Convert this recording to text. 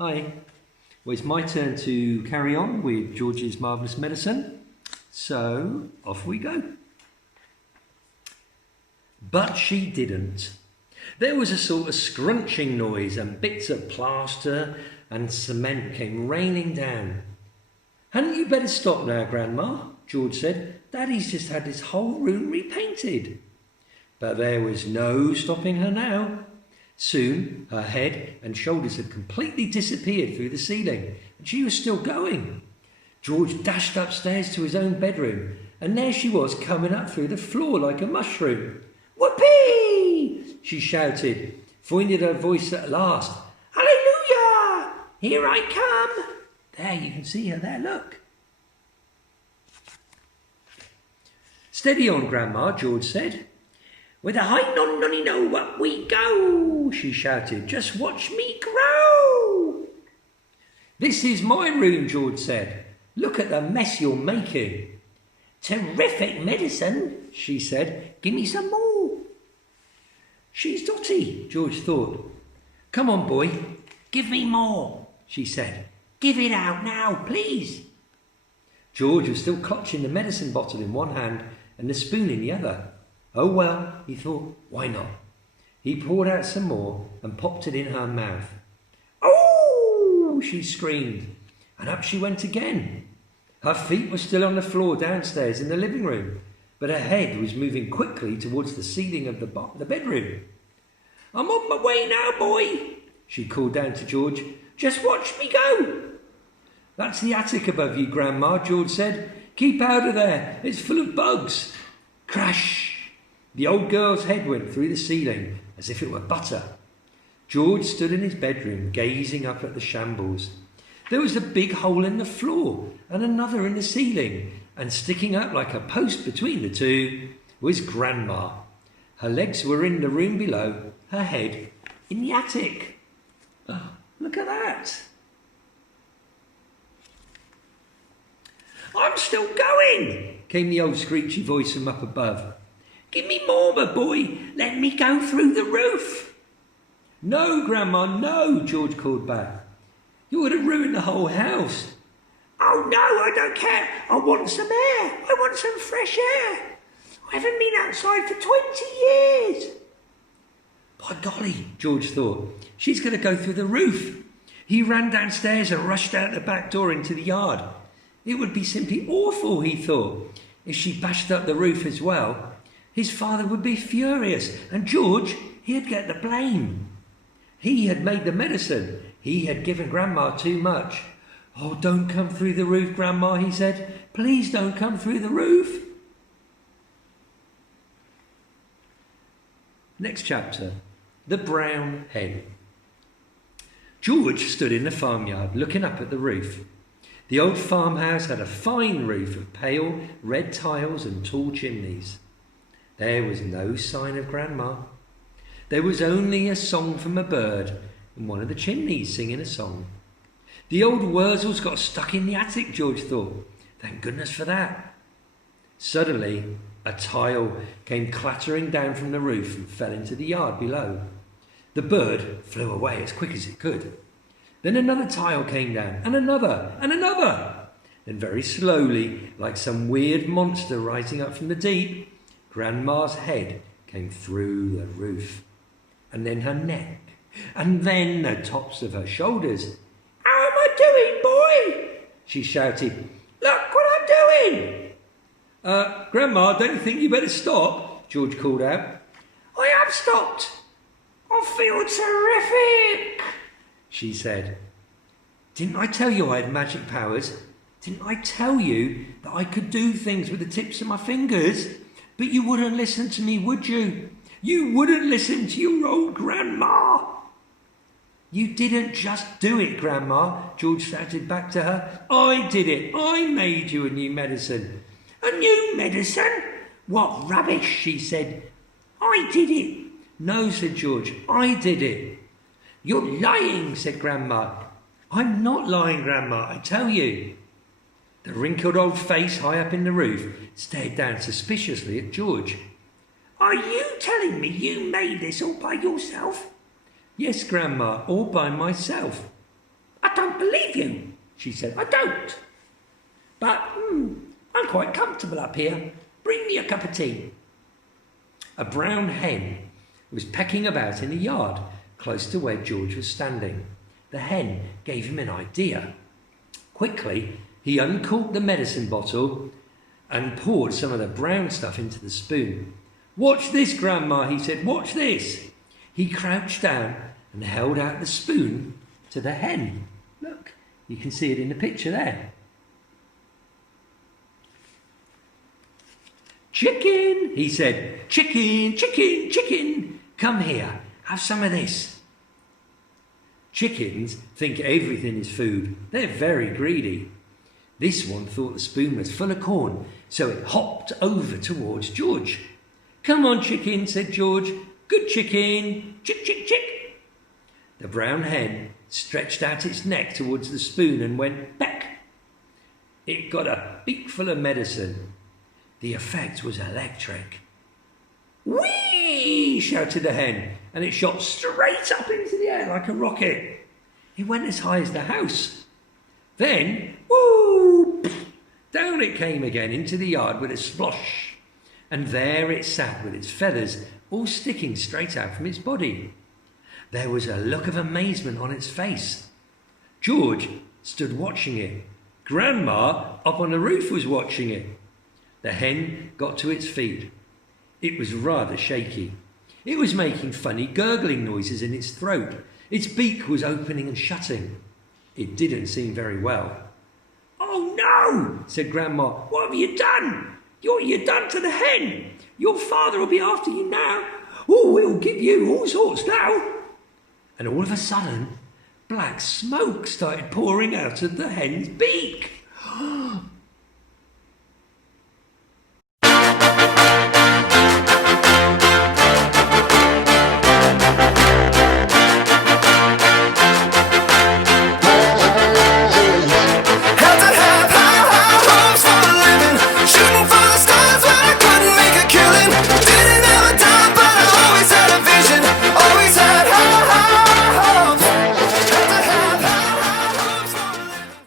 Hi. Well, it's my turn to carry on with George's Marvellous Medicine. So, off we go. But she didn't. There was a sort of scrunching noise and bits of plaster and cement came raining down. "Hadn't you better stop now, Grandma?" George said. "Daddy's just had this whole room repainted." But there was no stopping her now. Soon her head and shoulders had completely disappeared through the ceiling, and she was still going. George dashed upstairs to his own bedroom, and there she was coming up through the floor like a mushroom. "Whoopee!" she shouted, finding her voice at last. "Hallelujah! Here I come!" There, you can see her there, look. "Steady on, Grandma," George said. "With a high non-nonny-no, up we go," she shouted. "Just watch me grow." "This is my room," George said. "Look at the mess you're making." "Terrific medicine," she said. "Give me some more." "She's dotty," George thought. "Come on, boy, give me more," she said. "Give it out now, please." George was still clutching the medicine bottle in one hand and the spoon in the other. Oh well, he thought, why not? He poured out some more and popped it in her mouth. "Oh!" she screamed, and up she went again. Her feet were still on the floor downstairs in the living room, but her head was moving quickly towards the ceiling of the bedroom. "I'm on my way now, boy," she called down to George. "Just watch me go." "That's the attic above you, Grandma," George said. "Keep out of there, it's full of bugs." Crash! The old girl's head went through the ceiling as if it were butter. George stood in his bedroom gazing up at the shambles. There was a big hole in the floor and another in the ceiling, and sticking up like a post between the two was Grandma. Her legs were in the room below, her head in the attic. Oh, look at that. "I'm still going," came the old screechy voice from up above. "Give me more, my boy. Let me go through the roof." "No, Grandma, no," George called back. "You would have ruined the whole house." "Oh, no, I don't care. I want some air. I want some fresh air. I haven't been outside for 20 years. By golly, George thought, she's going to go through the roof. He ran downstairs and rushed out the back door into the yard. It would be simply awful, he thought, if she bashed up the roof as well. His father would be furious, and George, he'd get the blame. He had made the medicine. He had given Grandma too much. "Oh, don't come through the roof, Grandma," he said. "Please don't come through the roof." Next chapter, The Brown Hen. George stood in the farmyard looking up at the roof. The old farmhouse had a fine roof of pale red tiles and tall chimneys. There was no sign of Grandma. There was only a song from a bird and one of the chimneys singing a song. The old Wurzels got stuck in the attic, George thought. Thank goodness for that. Suddenly, a tile came clattering down from the roof and fell into the yard below. The bird flew away as quick as it could. Then another tile came down, and another, and another. Then very slowly, like some weird monster rising up from the deep, Grandma's head came through the roof. And then her neck, and then the tops of her shoulders. "How am I doing, boy?" she shouted. "Look what I'm doing!" Grandma, don't you think you better stop?" George called out. "I have stopped. I feel terrific," she said. "Didn't I tell you I had magic powers? Didn't I tell you that I could do things with the tips of my fingers? But you wouldn't listen to me, would you? You wouldn't listen to your old Grandma." "You didn't just do it, Grandma," George shouted back to her. "I did it. I made you a new medicine." "A new medicine? What rubbish," she said. "I did it." "No," said George, "I did it." "You're lying," said Grandma. "I'm not lying, Grandma, I tell you." The wrinkled old face high up in the roof stared down suspiciously at George. "Are you telling me you made this all by yourself?" "Yes, Grandma, all by myself." I don't believe you, she said. I don't. But I'm quite comfortable up here. Bring me a cup of tea. A brown hen was pecking about in the yard close to where George was standing. The hen gave him an idea. Quickly, he uncorked the medicine bottle and poured some of the brown stuff into the spoon. Watch this, Grandma, he said. Watch this. He crouched down and held out the spoon to the hen. Look, you can see it in the picture there. Chicken, he said. Chicken, chicken, chicken. Come here, have some of this. Chickens think everything is food. They're very greedy. This one thought the spoon was full of corn, so it hopped over towards George. Come on, chicken, said George. Good chicken. Chick, chick, chick. The brown hen stretched out its neck towards the spoon and went peck. It got a beakful of medicine. The effect was electric. Whee! Shouted the hen, and it shot straight up into the air like a rocket. It went as high as the house. Then, whoo! Down it came again into the yard with a splosh. And there it sat with its feathers all sticking straight out from its body. There was a look of amazement on its face. George stood watching it. Grandma up on the roof was watching it. The hen got to its feet. It was rather shaky. It was making funny gurgling noises in its throat. Its beak was opening and shutting. It didn't seem very well. Oh no, said Grandma. What have you done? What have you done to the hen? Your father will be after you now. Oh, he'll give you all sorts now. And all of a sudden, black smoke started pouring out of the hen's beak.